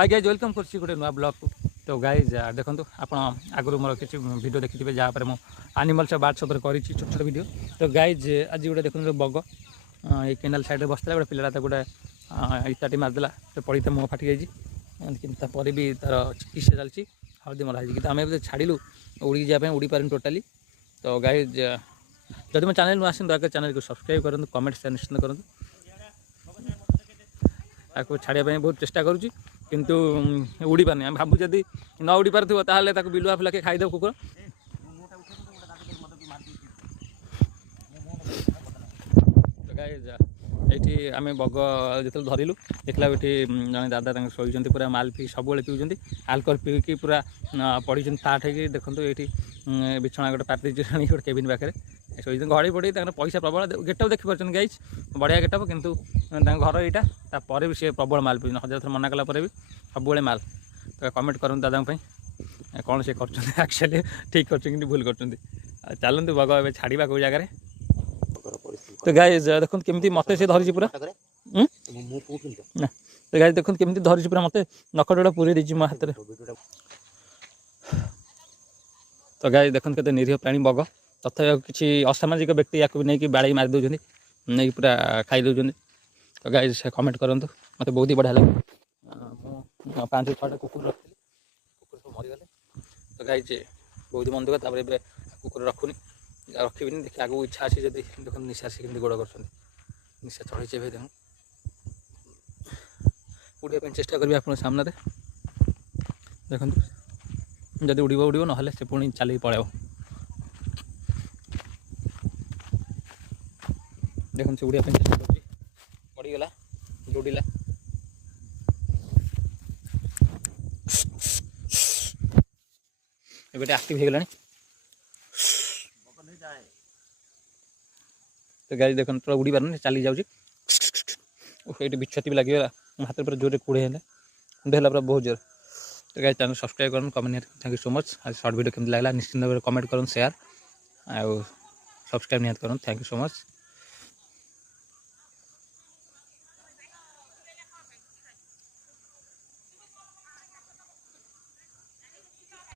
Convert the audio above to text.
Hi guys welcome कर गोटे नुआ ब्लॉग को। तो गाइज देखो आप आगु मोर किसी वीडियो देखिए जहाँपर मुझे आनिमल्स बार्ड्स कर छोट छोट वीडियो। तो गाइज आज गोटे देखो बग ये केनाल साइड बसला गोटे पिला गोटे इटाटी मारदेला तो पड़ी तो मुँह फाटी जाइए कि भी तार चिकित्सा चलती हल्दी मरा कि आम छाड़ू उड़ी जाए उड़ी पारे टोटाली। तो गाइज जब मो चैनल आस दरकार चैनल को सब्सक्राइब करूँ कमेंट सेयार निश्चित करूँ आपको छाड़िया बहुत चेष्टा करुँच किंतु उड़ी पारनी आम भावु जदि न उड़ी पार्थिव ताहले बिलुआ फिला के खाईदेव कुकुर। तो गाइज ये आम बग जो धरलु देखला ये जन दादा शोन पूरा माल पी सब पीउं आलकोहल पीकी पूरा पड़ी ताट हो देखो ये बिछना गोटे पार्टी गोटे केबिन पाखे शोन घड़ी पड़ी पैसा प्रबल गेटअप देखिए गाइज बढ़िया गेटअप किंतु घर यहाँ भी सी प्रबल माल पी हजार थर मना कला भी सब माल। तो कमेंट करूँ दादा कौन से कर ठीक कर भूल कर चलते बग ए छाड़ा कौ जगार। तो गाइज देखो केमी मत से धरी पूरा ना। तो गाइज देखो केमी धरी पूरा मत नख डोड़ा पूरी देती मो हाथ में। तो गाइज देखो के निरीह प्राणी बग तथा किसी असामाजिक व्यक्ति या नहीं बाड़ी मारी दौरान नहीं पूरा खाई दौरान। तो गाइज कमेंट करूँ मत बहुत ही बढ़िया लगे। मु 5-6टा कुकुर रखी कुकुर सब मरीगले। तो गाइज बहुत मन दुख तापर कुकुर रखुनी रखी देखिए आगे इच्छा अच्छी जब देख निशा से कमी गोड़ कर निशा चढ़े भाई देख उड़ाई चेष्टा करी आप सामने देखो जब उड़ उड़ ना से पुणी चल पलैब देखो से उड़ाई चेष्टा कर पड़गला दौड़ा एबे एक्टिव हो गलानी। तो गाड़ी देखो पूरा उड़ी पार चली जाऊँगी ये बिछती भी लगे हाथ पूरा जोर कूड़े है पूरा बहुत जोर। तो गाइस चैनल सब्सक्राइब करूँ comment thank you so much. आज शॉर्ट वीडियो केमती लगला निश्चित भाव कमेंट करूँ शेयर आउ सब्सक्राइब निहात करूँ थैंक यू सो मच।